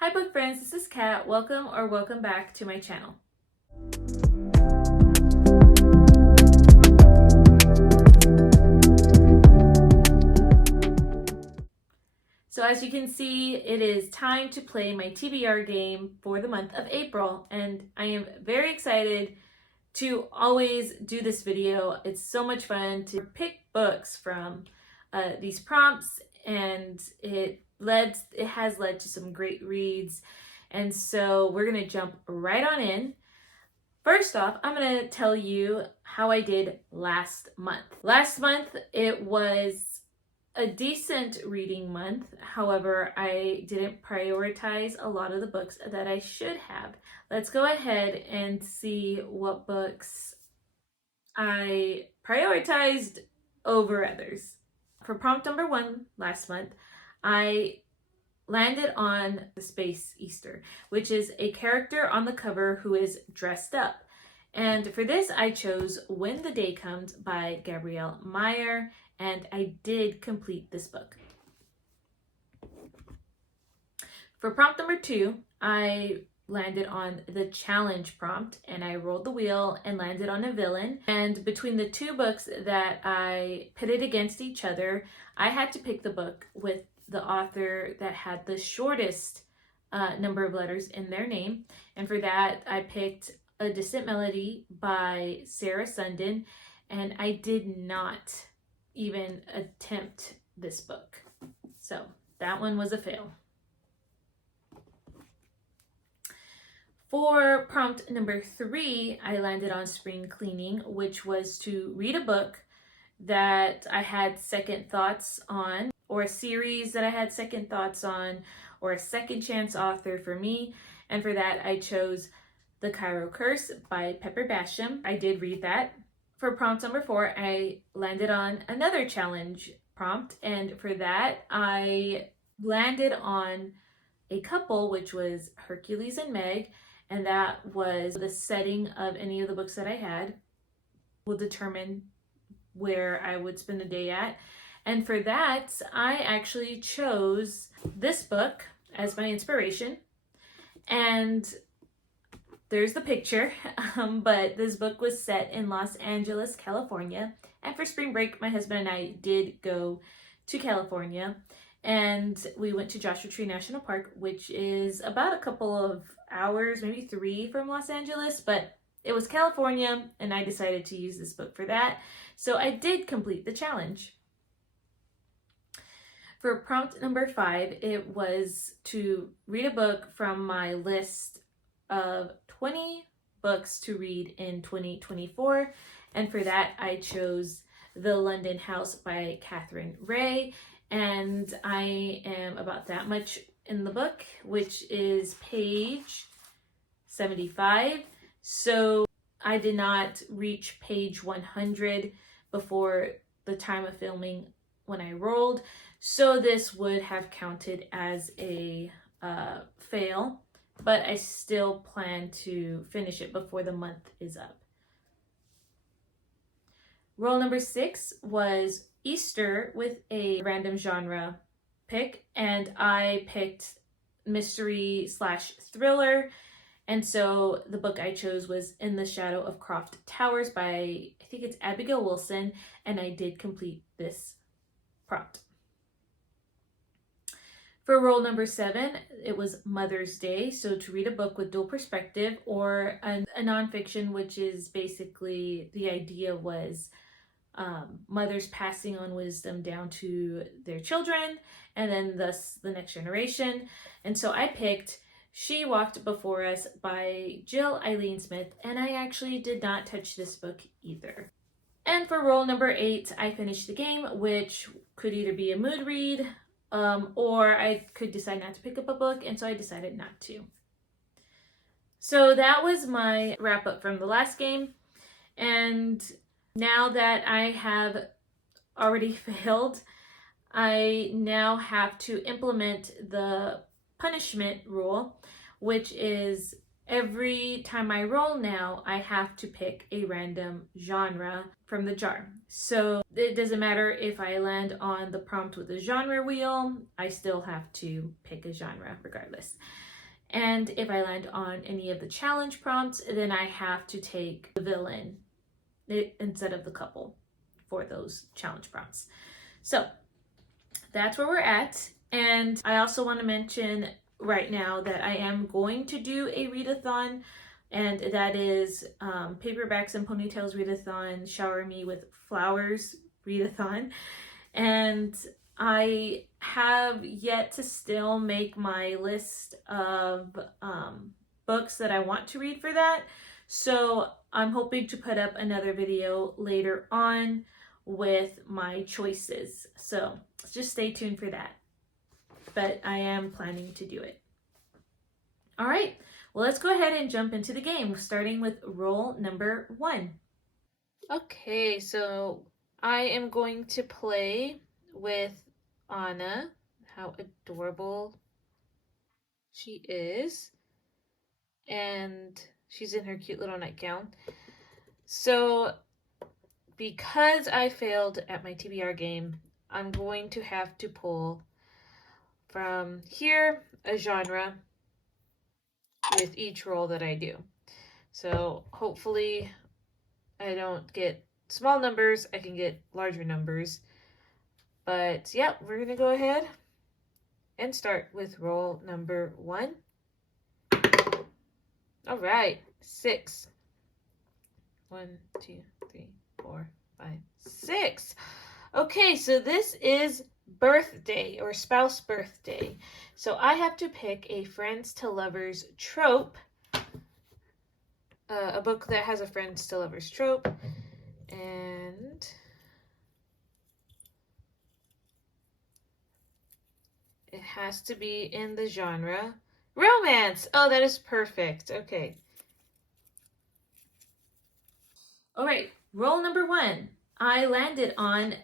Hi book friends, this is Kat. Welcome back to my channel. So as you can see, it is time to play my TBR game for the month of April, and I am very excited to always do this video. It's so much fun to pick books from these prompts, and it has led to some great reads. And so we're gonna jump right on in. First off, I'm gonna tell you how I did last month. Last month, it was a decent reading month. However, I didn't prioritize a lot of the books that I should have. Let's go ahead and see what books I prioritized over others. For prompt number 1 last month, I landed on the Space Easter, which is a character on the cover who is dressed up. And for this, I chose When the Day Comes by Gabrielle Meyer, and I did complete this book. For prompt number 2, I landed on the challenge prompt, and I rolled the wheel and landed on a villain. And between the two books that I pitted against each other, I had to pick the book with the author that had the shortest number of letters in their name. And for that, I picked A Distant Melody by Sarah Sundin, and I did not even attempt this book. So that one was a fail. For prompt number 3, I landed on Spring Cleaning, which was to read a book that I had second thoughts on, or a series that I had second thoughts on, or a second chance author for me. And for that, I chose The Cairo Curse by Pepper Basham. I did read that. For prompt number 4, I landed on another challenge prompt. And for that, I landed on a couple, which was Hercules and Meg. And that was the setting of any of the books that I had will determine where I would spend the day at. And for that, I actually chose this book as my inspiration. And there's the picture, but this book was set in Los Angeles, California. And for spring break, my husband and I did go to California. And we went to Joshua Tree National Park, which is about a couple of hours, maybe 3 from Los Angeles, but it was California, and I decided to use this book for that. So I did complete the challenge. For prompt number 5, it was to read a book from my list of 20 books to read in 2024. And for that, I chose The London House by Catherine Ray. And I am about that much in the book, which is page 75. So I did not reach page 100 before the time of filming when I rolled. So this would have counted as a fail, but I still plan to finish it before the month is up. Roll number 6 was Easter with a random genre pick, and I picked mystery/thriller. And so the book I chose was In the Shadow of Croft Towers by, I think it's Abigail Wilson, and I did complete this prompt. For roll number 7, it was Mother's Day, so to read a book with dual perspective, or a nonfiction, which is basically the idea was mothers passing on wisdom down to their children, and then thus the next generation. And so I picked She Walked Before Us by Jill Eileen Smith, and I actually did not touch this book either. And for roll number 8, I finished the game, which could either be a mood read, or I could decide not to pick up a book, and so I decided not to. So that was my wrap up from the last game. And now that I have already failed, I now have to implement the punishment rule, which is every time I roll now, I have to pick a random genre from the jar. So it doesn't matter if I land on the prompt with a genre wheel, I still have to pick a genre regardless. And if I land on any of the challenge prompts, then I have to take the villain instead of the couple for those challenge prompts. So that's where we're at. And I also want to mention right now that I am going to do a readathon, and that is Paperbacks and Ponytails Readathon, Shower Me with Flowers Readathon. And I have yet to still make my list of books that I want to read for that. So I'm hoping to put up another video later on with my choices. So just stay tuned for that. But I am planning to do it. All right, well, let's go ahead and jump into the game, starting with roll number 1. Okay, so I am going to play with Anna. How adorable she is. And she's in her cute little nightgown. So because I failed at my TBR game, I'm going to have to pull from here a genre with each roll that I do. So hopefully I don't get small numbers, I can get larger numbers. But yeah, we're going to go ahead and start with roll number 1. All right, 6. 1, 2, 3, 4, 5, 6. Okay, so this is birthday or spouse birthday. So I have to pick a friends to lovers trope, a book that has a friends to lovers trope, and it has to be in the genre romance. Oh, that is perfect. Okay. All right, roll number 1. I landed on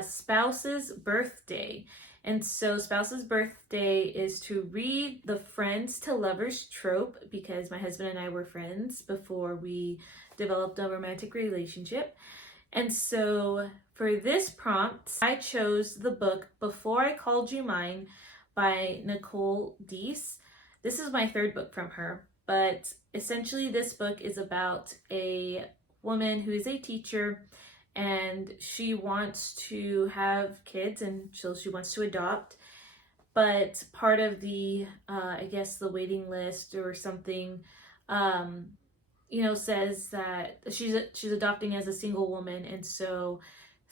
spouse's birthday. And so spouse's birthday is to read the friends to lovers trope, because my husband and I were friends before we developed a romantic relationship. And so for this prompt, I chose the book Before I Called You Mine by Nicole Deese. This is my 3rd book from her, but essentially this book is about a woman who is a teacher, and she wants to have kids, and so she wants to adopt. But part of the, I guess the waiting list or something, says that she's adopting as a single woman. And so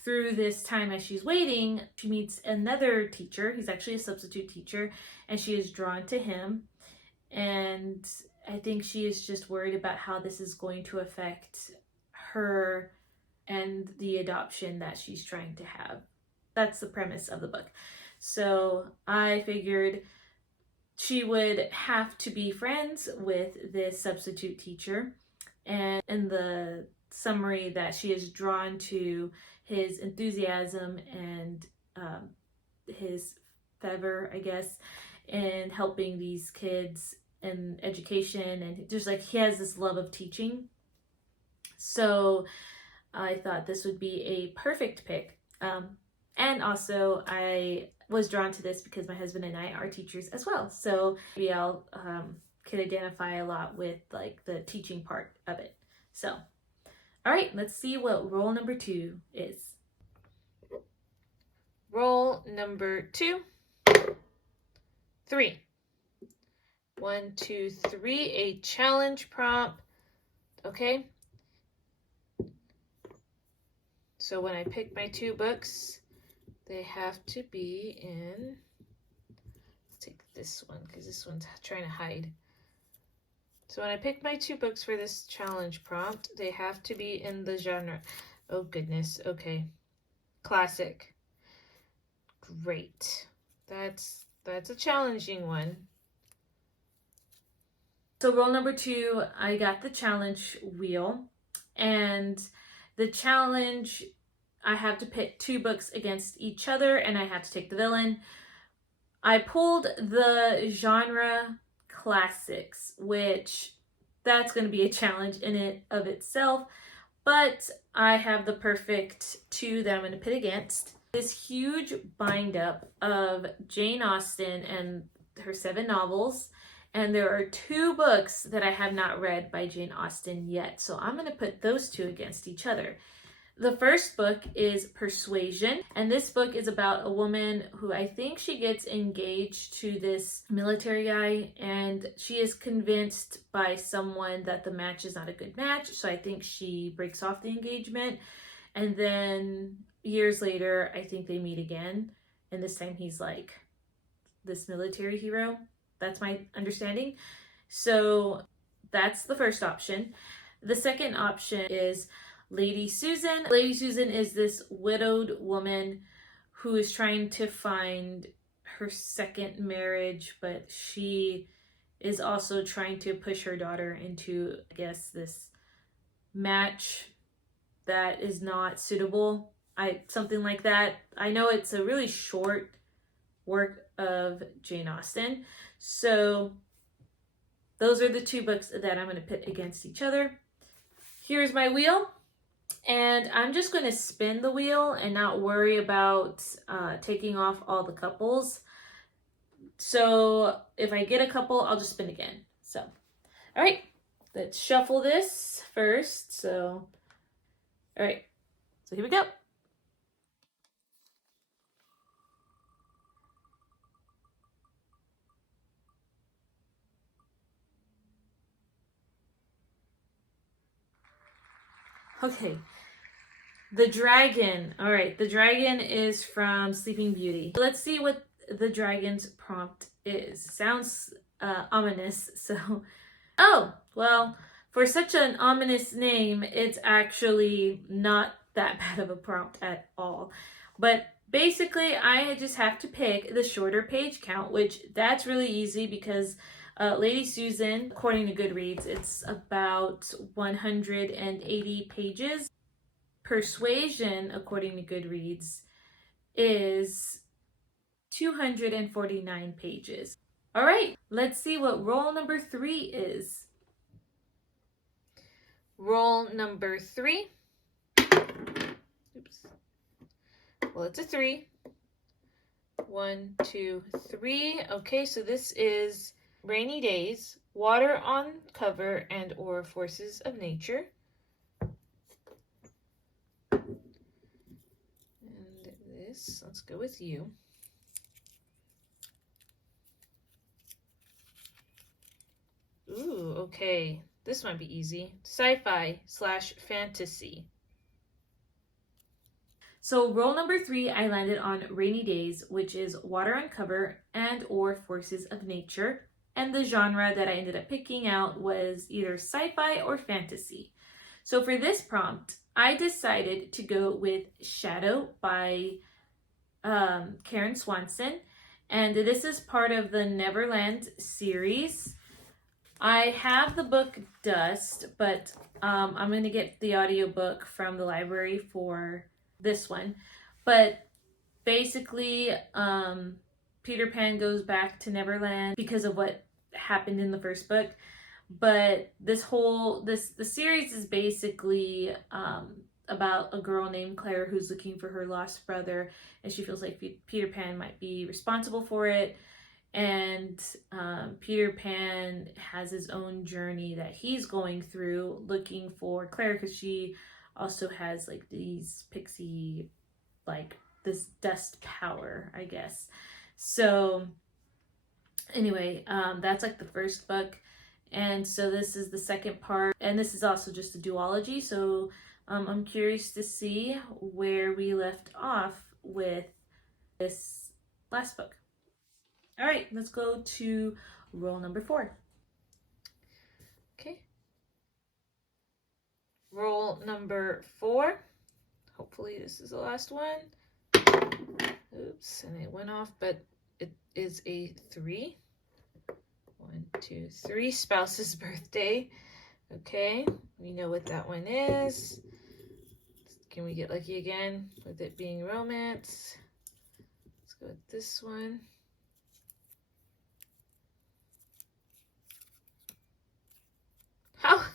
through this time as she's waiting, she meets another teacher. He's actually a substitute teacher, and she is drawn to him. And I think she is just worried about how this is going to affect her and the adoption that she's trying to have. That's the premise of the book. So I figured she would have to be friends with this substitute teacher, and in the summary that she is drawn to his enthusiasm and his fervor, I guess, in helping these kids in education, and just like he has this love of teaching. So I thought this would be a perfect pick. And also I was drawn to this because my husband and I are teachers as well. So maybe I'll can identify a lot with like the teaching part of it. So, all right, let's see what roll number 2 is. Roll number 2. 3. 1, 2, 3, a challenge prompt. Okay. So when I pick my 2 books, they have to be in, let's take this one because this one's trying to hide. So when I pick my 2 books for this challenge prompt, they have to be in the genre. Oh goodness, okay. Classic. Great. That's a challenging one. So roll number 2, I got the challenge wheel, and the challenge, I have to pick 2 books against each other, and I have to take the villain. I pulled the genre classics, which that's going to be a challenge in it of itself. But I have the perfect two that I'm going to pit against. This huge bind up of Jane Austen and her 7 novels. And there are 2 books that I have not read by Jane Austen yet. So I'm going to put those 2 against each other. The first book is Persuasion, and this book is about a woman who I think she gets engaged to this military guy, and she is convinced by someone that the match is not a good match, so I think she breaks off the engagement, and then years later, I think they meet again, and this time he's like this military hero. That's my understanding. So that's the first option. The second option is Lady Susan. Lady Susan is this widowed woman who is trying to find her second marriage, but she is also trying to push her daughter into, I guess, this match that is not suitable. Something like that. I know it's a really short work of Jane Austen. So those are the 2 books that I'm going to pit against each other. Here's my wheel. And I'm just going to spin the wheel and not worry about taking off all the couples. So if I get a couple, I'll just spin again. So, all right, let's shuffle this first. So, all right, so here we go. Okay. The dragon. All right, the dragon is from Sleeping Beauty. Let's see what the dragon's prompt is. Sounds ominous, so... Oh, well, for such an ominous name, it's actually not that bad of a prompt at all. But basically, I just have to pick the shorter page count, which that's really easy because Lady Susan, according to Goodreads, it's about 180 pages. Persuasion, according to Goodreads, is 249 pages. All right, let's see what roll number 3 is. Roll number 3. Oops. Well, it's a 3. 1, 2, 3. Okay, so this is Rainy Days, Water on Cover and or Forces of Nature. Let's go with you. Ooh, okay. This might be easy. Sci-fi / fantasy. So roll number 3, I landed on Rainy Days, which is Water on Cover and or Forces of Nature. And the genre that I ended up picking out was either sci-fi or fantasy. So for this prompt, I decided to go with Shadow by Karen Swanson, and this is part of the Neverland series. I have the book Dust, but I'm going to get the audiobook from the library for this one. But basically, Peter Pan goes back to Neverland because of what happened in the first book. But the series is basically about a girl named Claire who's looking for her lost brother, and she feels like Peter Pan might be responsible for it. And Peter Pan has his own journey that he's going through looking for Claire, because she also has like these pixie, like this dust power, I guess. So anyway, that's like the first book. And so this is the second part, and this is also just a duology. So I'm curious to see where we left off with this last book. All right, let's go to roll number 4. Okay. Roll number 4. Hopefully this is the last one. Oops, and it went off, but it is a 3. 1, 2, 3. Spouse's birthday. Okay, we know what that one is. Can we get lucky again with it being romance? Let's go with this one.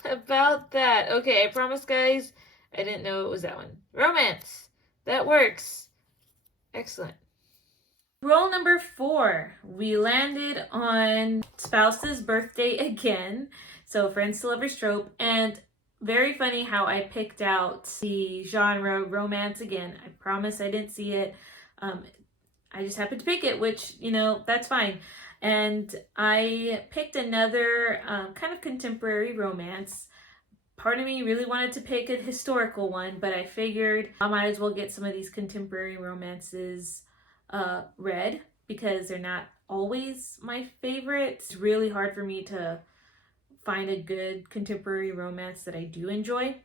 about that. Okay, I promise, guys, I didn't know it was that one. Romance. That works. Excellent. Roll number 4. We landed on spouse's birthday again. So friends to lovers trope. And very funny how I picked out the genre romance again. I promise I didn't see it. I just happened to pick it, which, that's fine. And I picked another kind of contemporary romance. Part of me really wanted to pick a historical one, but I figured I might as well get some of these contemporary romances read because they're not always my favorite. It's really hard for me to find a good contemporary romance that I do enjoy.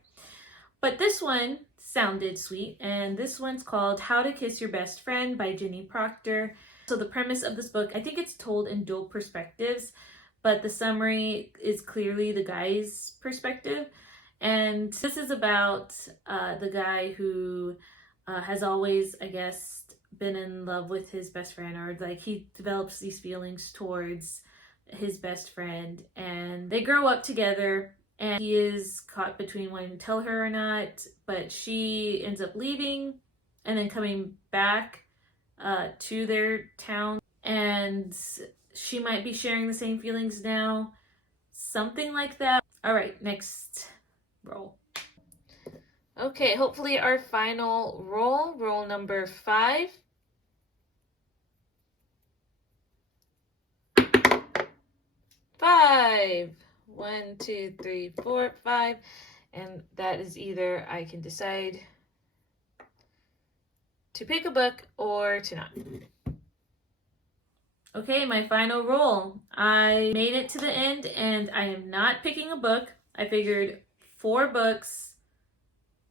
But this one sounded sweet, and this one's called How to Kiss Your Best Friend by Jenny Proctor. So the premise of this book, I think it's told in dual perspectives, but the summary is clearly the guy's perspective. And this is about the guy who has always, I guess, been in love with his best friend, or like he develops these feelings towards his best friend, and they grow up together, and he is caught between wanting to tell her or not, but she ends up leaving and then coming back to their town, and she might be sharing the same feelings now, something like that. All right, next roll. Okay, hopefully our final roll number 5. 5. 1, 2, 3, 4, 5. And that is either I can decide to pick a book or to not. Okay, my final roll. I made it to the end and I am not picking a book. I figured 4 books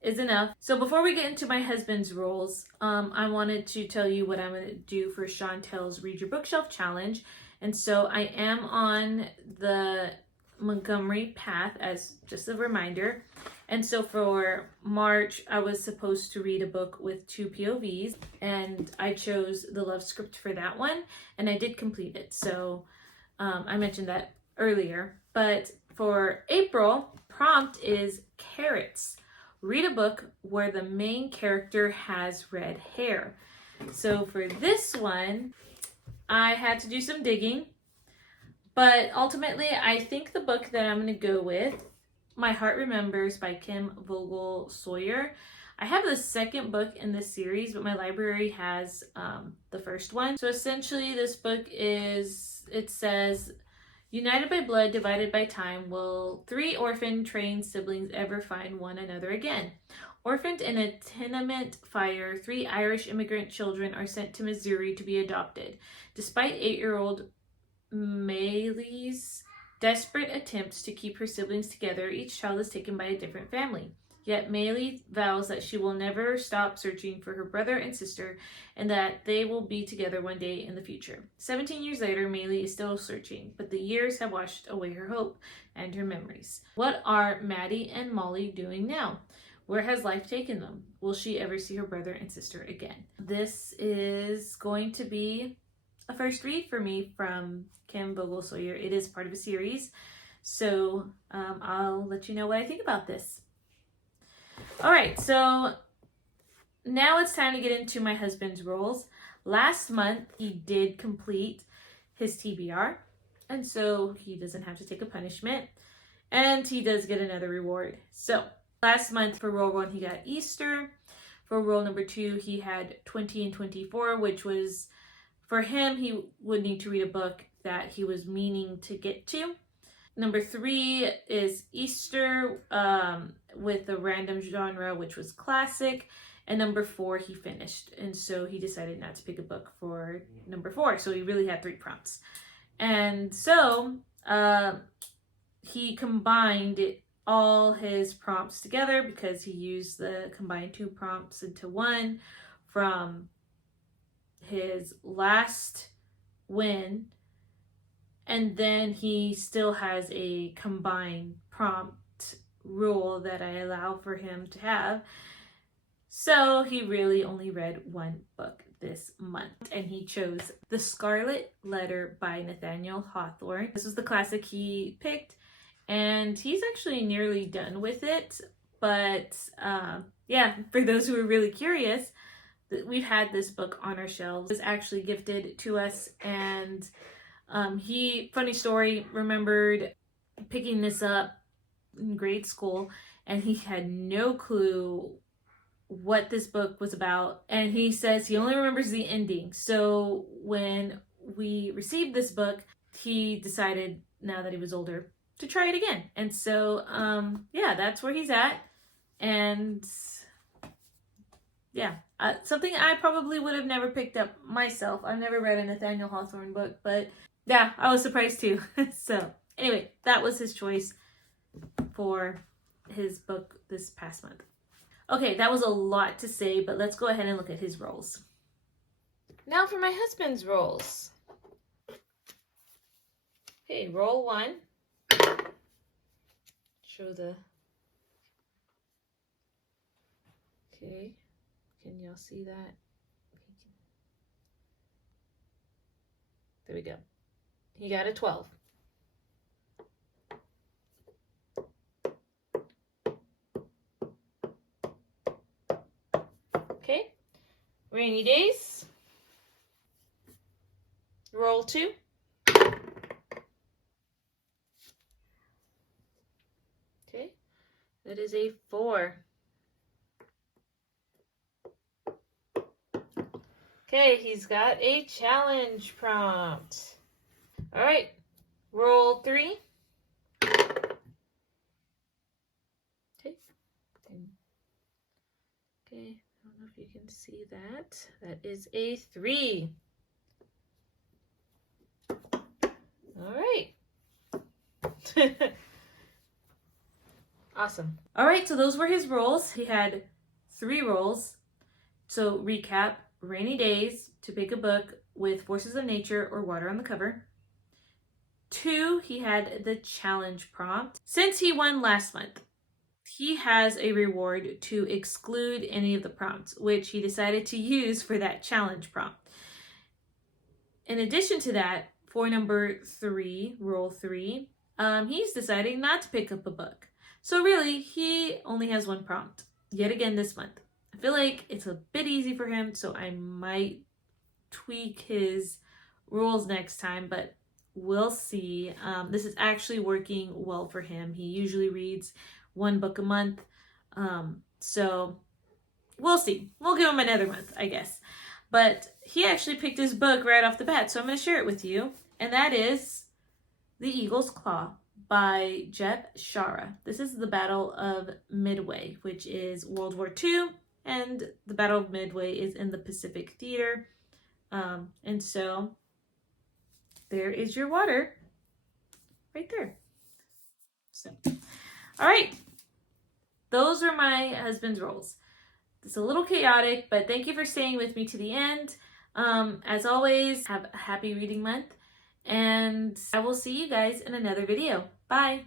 is enough. So before we get into my husband's rolls, I wanted to tell you what I'm going to do for Chantel's Read Your Bookshelf Challenge. And so I am on the Montgomery path, as just a reminder. And so for March, I was supposed to read a book with 2 POVs, and I chose the love script for that one, and I did complete it. So I mentioned that earlier. But for April, prompt is carrots. Read a book where the main character has red hair. So for this one, I had to do some digging, but ultimately I think the book that I'm going to go with, My Heart Remembers by Kim Vogel Sawyer. I have the second book in this series, but my library has the first one. So essentially this book it says, united by blood, divided by time, will 3 orphan trained siblings ever find one another again? Orphaned in a tenement fire, 3 Irish immigrant children are sent to Missouri to be adopted. Despite 8-year-old Maylee's desperate attempts to keep her siblings together, each child is taken by a different family. Yet Maylee vows that she will never stop searching for her brother and sister, and that they will be together one day in the future. 17 years later, Maylee is still searching, but the years have washed away her hope and her memories. What are Maddie and Molly doing now? Where has life taken them? Will she ever see her brother and sister again? This is going to be a first read for me from Kim Vogel Sawyer. It is part of a series, so I'll let you know what I think about this. All right, so now it's time to get into my husband's roles. Last month, he did complete his TBR, and so he doesn't have to take a punishment, and he does get another reward. So last month for roll 1, he got Easter. For roll number 2, he had 20 and 24, which was, for him, he would need to read a book that he was meaning to get to. Number 3 is Easter with a random genre, which was classic. And number 4, he finished. And so he decided not to pick a book for number 4. So he really had 3 prompts. And so he combined all his prompts together because he used the combined 2 prompts into one from his last win. And then he still has a combined prompt rule that I allow for him to have. So he really only read 1 book this month, and he chose The Scarlet Letter by Nathaniel Hawthorne. This was the classic he picked, and he's actually nearly done with it. But yeah, for those who are really curious, we've had this book on our shelves. It was actually gifted to us, and he, funny story, remembered picking this up in grade school, and he had no clue what this book was about, and he says he only remembers the ending. So when we received this book, he decided, now that he was older, to try it again. And so yeah, that's where he's at. And yeah, something I probably would have never picked up myself. I've never read a Nathaniel Hawthorne book, but yeah, I was surprised too. So anyway, that was his choice for his book this past month. Okay, that was a lot to say, but let's go ahead and look at his roles. Now for my husband's roles. Okay, roll 1. Show the... Okay, can y'all see that? There we go. He got a 12. Okay, Rainy Days. Roll 2. Okay, that is a 4. Okay, he's got a challenge prompt. All right, roll 3. Okay. Okay, I don't know if you can see that. That is a 3. All right. Awesome. All right, so those were his roles. He had 3 roles. So recap: Rainy Days, to pick a book with forces of nature or water on the cover. 2, he had the challenge prompt. Since he won last month, he has a reward to exclude any of the prompts, which he decided to use for that challenge prompt. In addition to that, for number 3, roll 3, he's deciding not to pick up a book. So really, he only has 1 prompt, yet again this month. I feel like it's a bit easy for him, so I might tweak his rules next time, but we'll see. This is actually working well for him. He usually reads 1 book a month, so we'll see. We'll give him another month, I guess. But he actually picked his book right off the bat, so I'm going to share it with you, and that is The Eagle's Claw by Jeff Shara. This is the Battle of Midway, which is World War II, and the Battle of Midway is in the Pacific Theater. And so there is your water right there. So, all right. Those are my husband's roles. It's a little chaotic, but thank you for staying with me to the end. As always, have a happy reading month, and I will see you guys in another video. Bye.